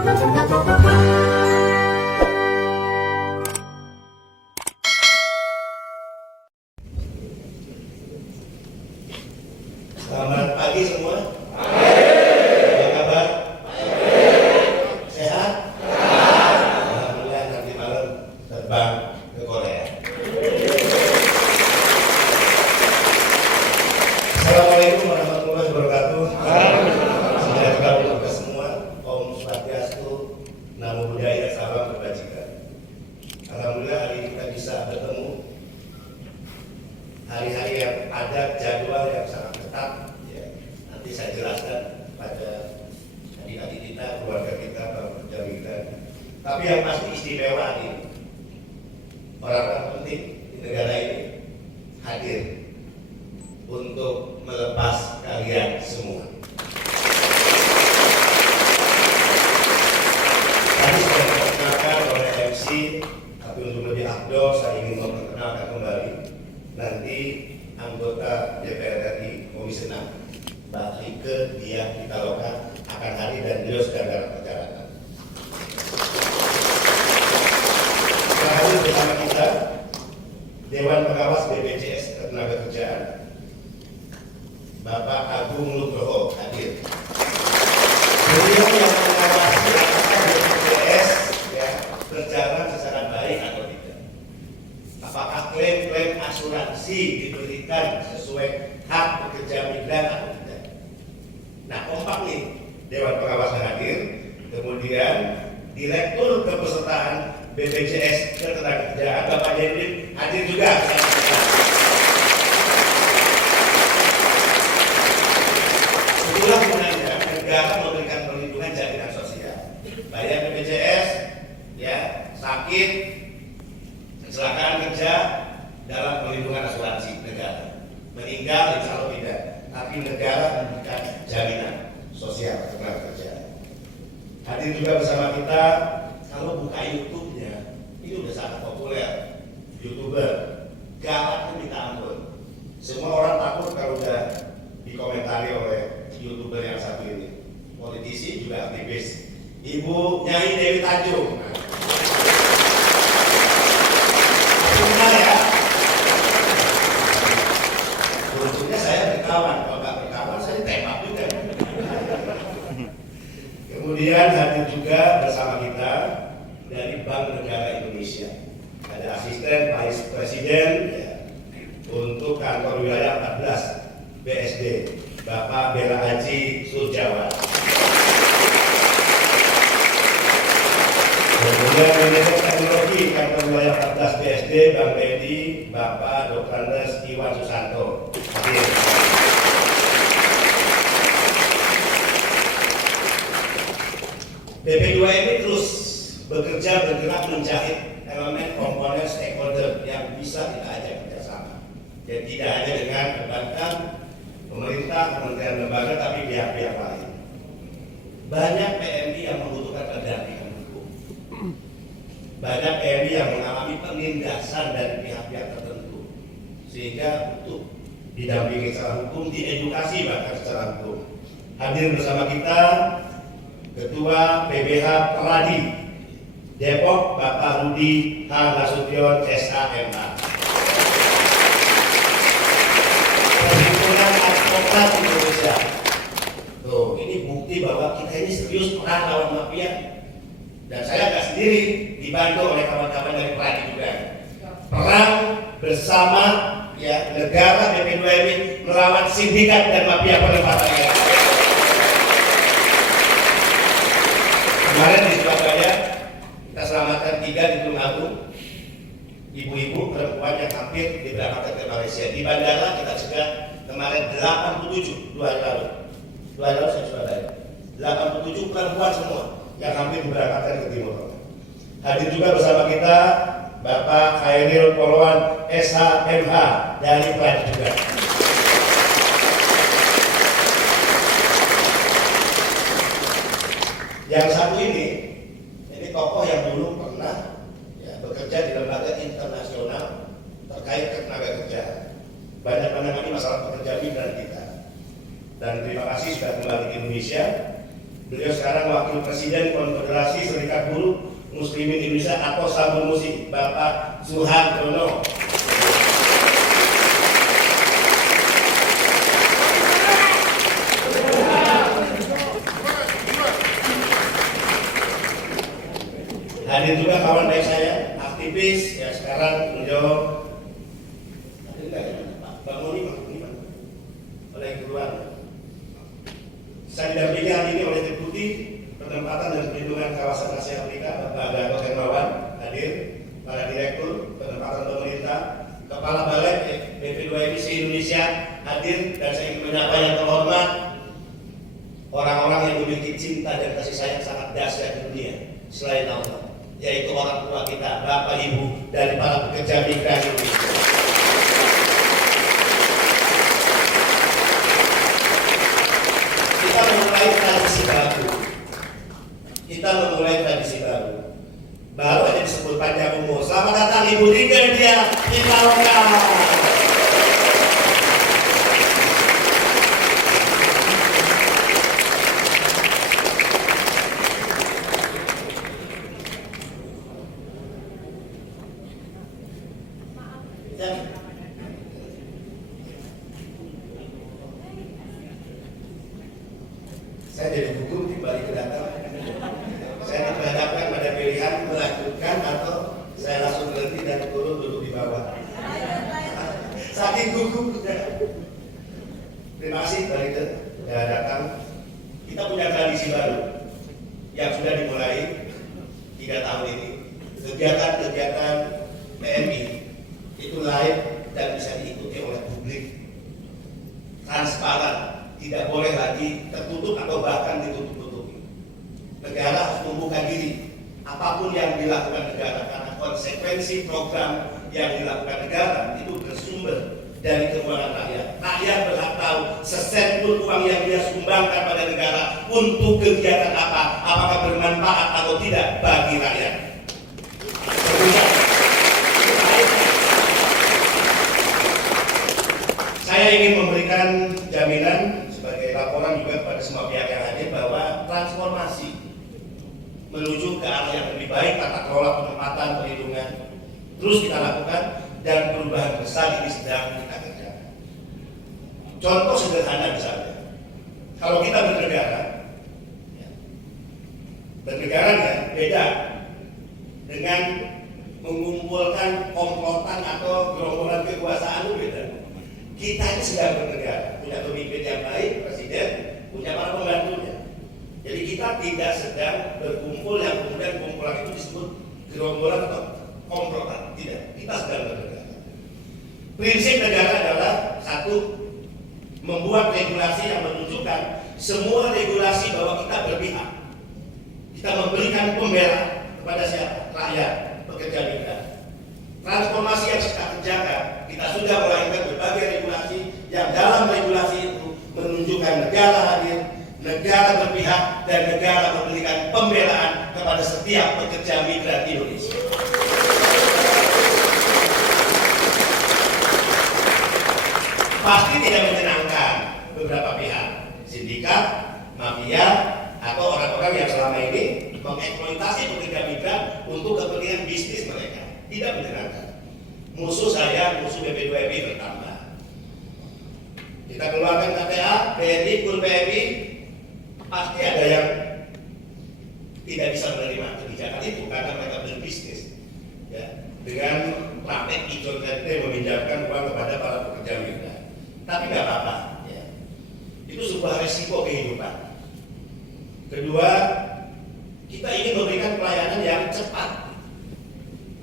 Selamat pagi semua. Apa kabar? Sehat? Alhamdulillah, nanti malam terbang ke Korea. Assalamualaikum warahmatullahi wabarakatuh. Sejahtera untuk kita semua. Om Swastiastu, Namo Buddhaya, salam kebajikan. Alhamdulillah hari ini kita bisa bertemu. Hari-hari yang ada jadwal yang sangat ketat, ya. Nanti saya jelaskan pada adik-adik kita, keluarga kita, pekerja kita. Tapi yang pasti istimewa ini, orang-orang penting di negara ini hadir untuk melepas kalian semua. Tadi sudah diperkenalkan oleh MC, tapi untuk lebih afdol saya ingin memperkenalkan kembali nanti anggota DPR RI Komisi 6 Mbak Rike Diah Pitaloka akan hadir dan beliau sedang dalam perjalanan. Hadir bersama kita Dewan Pengawas BPJS Ketenagakerjaan Bapak Agung Nugroho hadir. Beliau yang mengawasi apakah BPJS ya, berjalan secara baik atau tidak. Apakah klaim-klaim asuransi diberikan sesuai hak pekerja migran atau tidak. Nah, kompak nih Dewan Pengawas hadir, kemudian Direktur Kepesertaan BPJS Ketenagakerjaan Bapak Jendrik hadir juga. Itulah gunanya negara memberikan perlindungan jaminan sosial. Bayar BPJS, ya, sakit, kecelakaan kerja dalam perlindungan asuransi negara. Meninggal insya Allah tidak, tapi negara memberikan jaminan sosial tenaga kerja. Hadir juga bersama kita, kalau buka YouTube-nya, ini udah sangat populer. YouTuber, galaknya minta ampun. Semua orang takut kalau udah dikomentari oleh YouTuber yang satu ini. Politisi juga aktivis. Ibu Nyai Dewi Tanjung. Benar ya. Untungnya saya berkawan, kalau nggak berkawan saya tembak juga. Kemudian hadir juga bersama kita dari Bank Negara Indonesia. Ada asisten Vice Presiden ya, untuk kantor wilayah 14 BSD, Bapak Bela Haji Surjawan. Kemudian manajer teknologi kantor wilayah 14 BSD Bank BNI Bapak Dr. Andes Iwan Susanto. Hadir. BP2MI terus bekerja bergerak menjahit elemen komponen stakeholder yang bisa kita ajak kerjasama. Jadi tidak hanya dengan perbankan, pemerintah, kementerian lembaga, tapi pihak-pihak lain. Banyak PMI yang membutuhkan pendampingan hukum. Banyak PMI yang mengalami penindasan dari pihak-pihak tertentu, sehingga butuh didampingi secara hukum, diedukasi bahkan secara hukum. Hadir bersama kita Ketua PBH Peradi Depok Bapak Rudi H. Nasution SAMH. Perhimpunan Advokat Indonesia. Tuh, ini bukti bahwa kita ini serius perang lawan mafia. Dan saya nggak sendiri, dibantu oleh kawan-kawan dari Peradi juga. Perang bersama ya negara BP2MI melawan sindikat dan mafia penempatan negara. Kemarin di Surabaya kita selamatkan 3 di Tulung Agung, ibu-ibu perempuan yang hampir diberangkatkan ke Malaysia. Di bandara kita juga kemarin 87 2 hari lalu. 2 hari lalu saya Surabaya. 87 perempuan semua yang hampir diberangkatkan ke Timur Tengah. Hadir juga bersama kita Bapak Khairil Poluan SHMH dari Peradi juga. Yang satu ini tokoh yang dulu pernah ya, bekerja di lembaga internasional terkait ketenaga kerjaan. Banyak menangani masalah pekerja migran kita. Dan terima kasih sudah kembali ke Indonesia. Beliau sekarang Wakil Presiden Konfederasi Serikat Buruh Muslimin Indonesia atau Sabun Musik, Bapak Suhartono. Hadir juga kawan baik saya, aktivis, ya sekarang beliau Bang Moni, oleh keluar. Saya didampingi hari ini oleh Deputi Penempatan dan Perlindungan Kawasan Asia Afrika, Bapak Gatot Hermawan, hadir, para Direktur Penempatan Pemerintah, Kepala Balai BP2MI se-Indonesia hadir, dan saya ingin menyapa yang terhormat orang-orang yang memiliki cinta dan kasih sayang sangat dahsyat di dunia selain Allah, yaitu orang tua kita, Bapak Ibu dari para pekerja migran Indonesia. Kita memulai tradisi baru. Baru aja disebut panjang umur. Selamat datang Ibu Rinda Dia Pitaloka. Saya jadi gugur kembali ke datang. Saya diperhadapkan pada pilihan melanjutkan atau saya langsung berhenti dan turun duduk di bawah. Saking gugup. Terima kasih balik sudah datang. Kita punya tradisi baru yang sudah dimulai 3 tahun ini. Kegiatan-kegiatan PMI itu live dan bisa diikuti oleh publik, transparan, tidak boleh lagi tertutup atau bahkan ditutup-tutupi. Negara harus membuka diri apapun yang dilakukan negara, karena konsekuensi program yang dilakukan negara itu bersumber dari keuangan rakyat. Rakyat berhak tahu sesen pun uang yang dia sumbangkan pada negara untuk kegiatan apa, apakah bermanfaat atau tidak bagi rakyat. Saya ingin memberikan jaminan sebagai laporan juga kepada semua pihak yang hadir bahwa transformasi menuju ke arah yang lebih baik, tata kelola penempatan perlindungan terus kita lakukan, dan perubahan besar ini sedang kita kerjakan. Contoh sederhana misalnya, kalau kita bernegara ya beda dengan mengumpulkan komplotan atau gerombolan kekuasaan itu beda. Kita ini sedang bernegara, punya pemimpin yang baik, presiden, punya para pembantunya. Jadi kita tidak sedang berkumpul yang kemudian kumpulan itu disebut gerombolan atau komplotan. Tidak, kita sedang bernegara. Prinsip negara adalah satu, membuat regulasi yang menunjukkan semua regulasi bahwa kita berpihak. Kita memberikan pembelaan kepada siapa? Rakyat, pekerja migran. Transformasi yang kita kerjakan, kita sudah melahirkan berbagai regulasi yang dalam regulasi itu menunjukkan negara hadir, negara berpihak, dan negara memberikan pembelaan kepada setiap pekerja migran Indonesia. Pasti tidak menyenangkan beberapa pihak, sindikat, mafia, atau orang-orang yang selama ini mengeksploitasi pekerja migran untuk kepentingan bisnis mereka. Tidak menyenangkan. Musuh saya, musuh BP2MI bertambah. Kita keluarkan KTA, BNI, pun PMI, pasti ada yang tidak bisa menerima kebijakan itu karena mereka berbisnis ya, dengan praktek icon tete meminjamkan uang kepada para pekerja migran. Tapi nggak apa-apa ya. Itu sebuah resiko kehidupan. Kedua, kita ingin memberikan pelayanan yang cepat,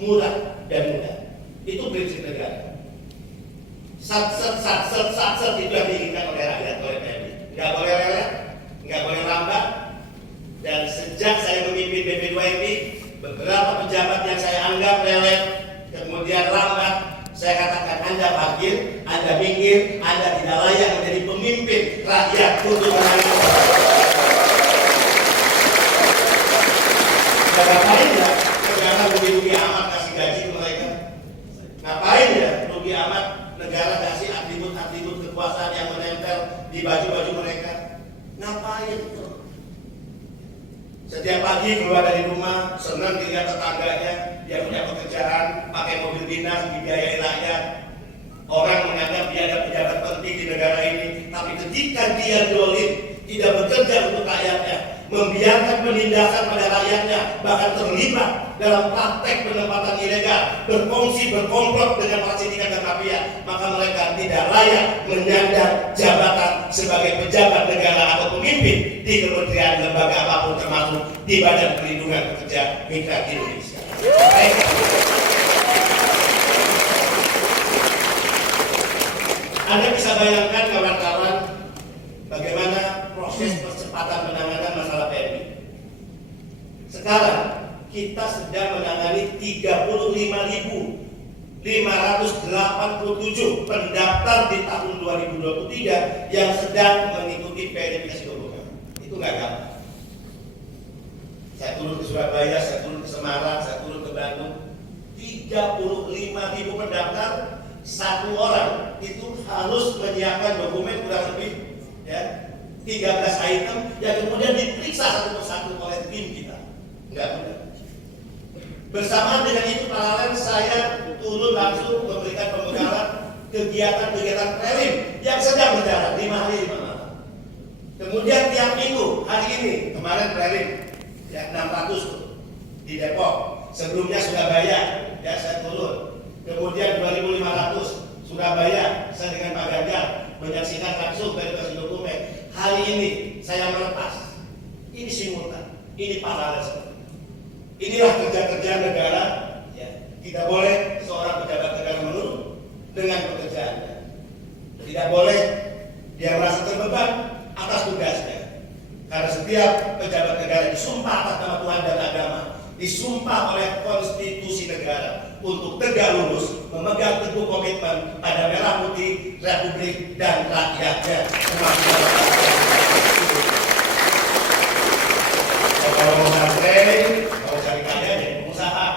murah dan mudah. Itu prinsip negara. Satset itu yang diinginkan oleh rakyat, oleh PMI. Nggak boleh lelet, nggak boleh lambat. Dan sejak saya memimpin BP2MI, beberapa pejabat yang saya anggap lelet, kemudian lambat, saya katakan Anda parkir, Anda minggir, Anda tidak layak menjadi pemimpin rakyat untuk menangani. Ngapain ya? Negara rugi amat kasih gaji ke mereka. Ngapain ya? Rugi amat negara kasih atribut-atribut kekuasaan yang menempel di baju-baju mereka. Ngapain? Setiap pagi keluar dari rumah, senang dilihat tetangganya, dia punya pekerjaan, pakai mobil dinas, dibiayai rakyat. Orang menganggap dia ada pejabat penting di negara ini, tapi ketika dia dolim, tidak bekerja untuk rakyatnya, membiarkan penindasan pada rakyatnya, bahkan terlibat dalam praktek penempatan ilegal, berfungsi berkomplot dengan para sindikat dan mafia, maka mereka tidak layak menyandang jabatan sebagai pejabat negara atau pemimpin di kementerian lembaga apapun, termasuk di Badan Perlindungan Pekerja Migran Indonesia. Anda bisa bayangkan kawan-kawan bagaimana proses percepatan penanganan masalah PMI. Sekarang kita sedang menangani 35.587 pendaftar di tahun 2023 yang sedang mengikuti verifikasi dokumen. Itu nggak gampang. Saya turun ke Surabaya, saya turun ke Semarang, saya turun ke Bandung. 35.000 pendaftar, satu orang itu harus menyiapkan dokumen kurang lebih 13 item yang kemudian diperiksa satu persatu oleh tim kita. Enggak mudah. Bersamaan dengan itu paralel saya turun langsung memberikan pembekalan kegiatan-kegiatan prelim yang sedang berjalan 5 hari 5 malam. Kemudian tiap minggu, hari ini kemarin prelim 600 di Depok. Sebelumnya Surabaya, saya turun. Kemudian 2.500 Surabaya, saya dengan Pak Ganjar menyaksikan langsung verifikasi dokumen. Hari ini saya melepas. Ini simultan, ini paralel. Inilah kerja-kerja negara. Tidak boleh seorang pejabat negara menurut dengan pekerjaannya. Tidak boleh dia merasa terbeban atas tugasnya. Karena setiap pejabat negara disumpah atas nama Tuhan dan agama, disumpah oleh konstitusi negara untuk tegak lurus memegang teguh komitmen pada merah putih Republik dan rakyatnya. Kalau mau santai, kalau cari kaya jadi pengusaha,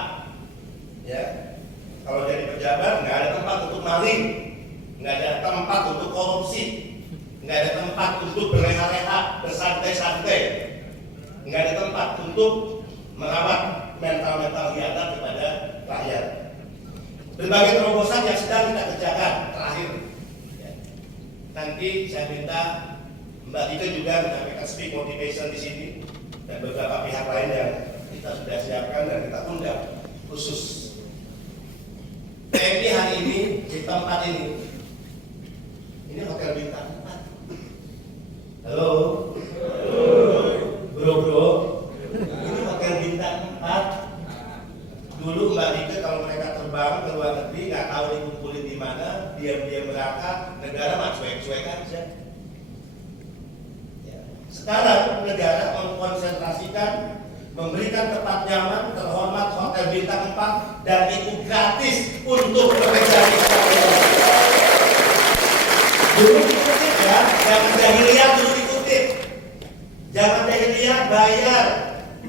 kalau jadi pejabat nggak ada tempat untuk maling, nggak ada tempat untuk korupsi, nggak ada tempat untuk berleha-leha, bersantai-santai, nggak ada tempat untuk merawat mental-mental hianat kepada rakyat. Berbagai terobosan yang sedang kita kerjakan terakhir. Nanti saya minta Mbak Tito juga menyampaikan speak motivation di sini dan beberapa pihak lain yang kita sudah siapkan dan kita undang khusus. PMI hari ini di tempat ini hotel bintang 4. Halo, bro. Ini hotel bintang 4. Dulu Mbak Dike kalau mereka terbang ke luar negeri nggak tahu dikumpulin di mana, diam-diam berangkat, negara mah cuek-cuek aja. Sekarang negara mengkonsentrasikan, memberikan tempat nyaman, terhormat hotel bintang 4 dan itu gratis untuk pekerja kita. Dulu dikutip ya, jangan jahiliyah dulu dikutip. Jangan jahiliyah bayar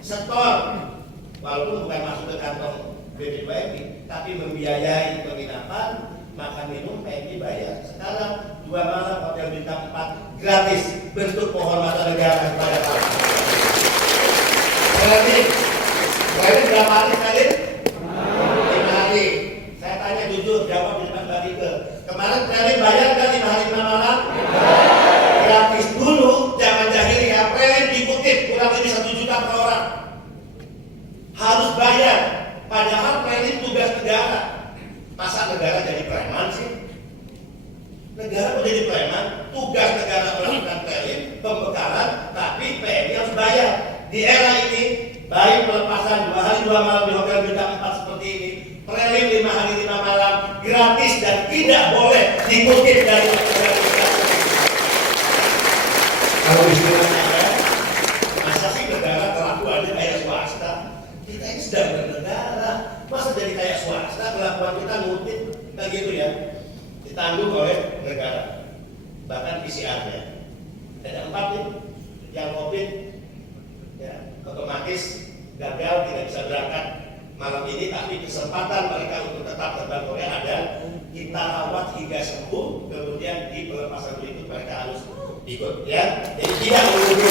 setor. Walaupun bukan masuk ke kantong BPMI, tapi membiayai penginapan, makan minum PMI bayar. Sekarang 2 malam hotel bintang 4 gratis, bentuk penghormatan negara kepada kami. Berarti berapa hari kali? 5 hari. Saya tanya jujur, jawab di depan Mbak Dike. Kemarin kalian bayar kan 5 hari 5 malam? Gratis. Dulu zaman jahiliyah prelim dikutip kurang lebih 1 juta per orang. Harus bayar, padahal prelim tugas negara. Masa negara jadi preman sih? Negara menjadi preman, tugas negara melakukan prelim, pembekalan, tapi PMI harus bayar. Di era ini, baik pelepasan 2 hari 2 malam di hotel bintang 4 seperti ini, prelim 5 hari 5 malam, gratis dan tidak boleh dikutip dari negara. Kalau istilahnya masa sih negara kelakuannya kayak swasta? Kita ini sedang bernegara, masa jadi kayak swasta kelakuan kita ngutip kayak gitu ya? Ditanggung oleh negara, bahkan PCR-nya ada 4 nih yang COVID otomatis gagal tidak bisa berangkat malam ini, tapi kesempatan mereka untuk tetap terbang Korea ada, kita rawat hingga sembuh, kemudian di pelepasan berikut mereka harus ikut jadi tidak menunggu.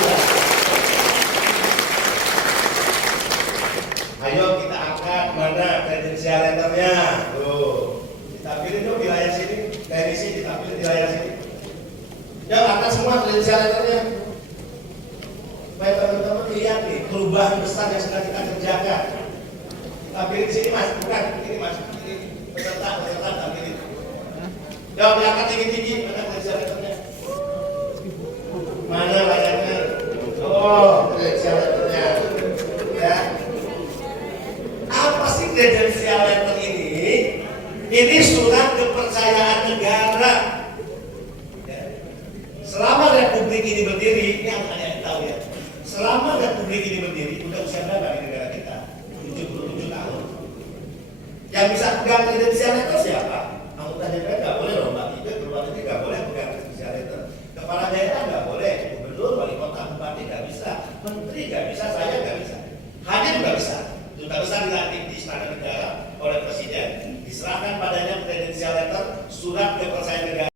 kredensial letternya. Tuh, ditampilin dong di layar sini. Teknisi ditampilin di layar sini. Ya, akan semua kredensial letternya. Supaya teman-teman lihat nih perubahan besar yang sedang kita kerjakan. Tampilin di sini mas, bukan ini mas, ini peserta tampilin. Jawab yang angkat tinggi-tinggi, mana kredensial letternya? Mana layarnya? Oh, kredensial letternya. Ya. Apa sih kredensial letter ini? Ini surat kepercayaan negara. Ya. Selama Republik ini berdiri, ini yang tahu ya. Selama Republik ini berdiri, udah usia berapa di negara kita? 77 tahun. Yang bisa pegang kredensial letter siapa? Anggota DPR nggak boleh loh, Mbak Tiga, Bupati nggak boleh pegang kredensial letter. Kepala daerah nggak boleh, gubernur, wali kota, bupati nggak bisa, menteri nggak bisa, saya nggak bisa. Hadir nggak bisa. Duta besar dilantik di Istana Negara oleh Presiden, diserahkan padanya kredensial letter, surat kepercayaan negara.